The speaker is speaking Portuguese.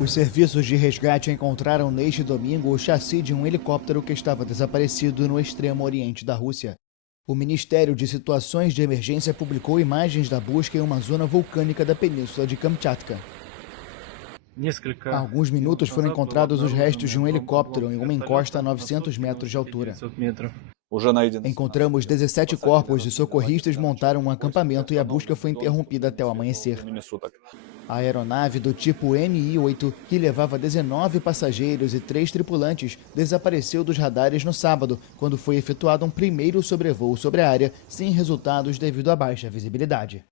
Os serviços de resgate encontraram neste domingo o chassi de um helicóptero que estava desaparecido no extremo oriente da Rússia. O Ministério de Situações de Emergência publicou imagens da busca em uma zona vulcânica da península de Kamchatka. Há alguns minutos foram encontrados os restos de um helicóptero em uma encosta a 900 metros de altura. Encontramos 17 corpos e socorristas montaram um acampamento e a busca foi interrompida até o amanhecer. A aeronave do tipo Mi-8, que levava 19 passageiros e 3 tripulantes, desapareceu dos radares no sábado, quando foi efetuado um primeiro sobrevoo sobre a área, sem resultados devido à baixa visibilidade.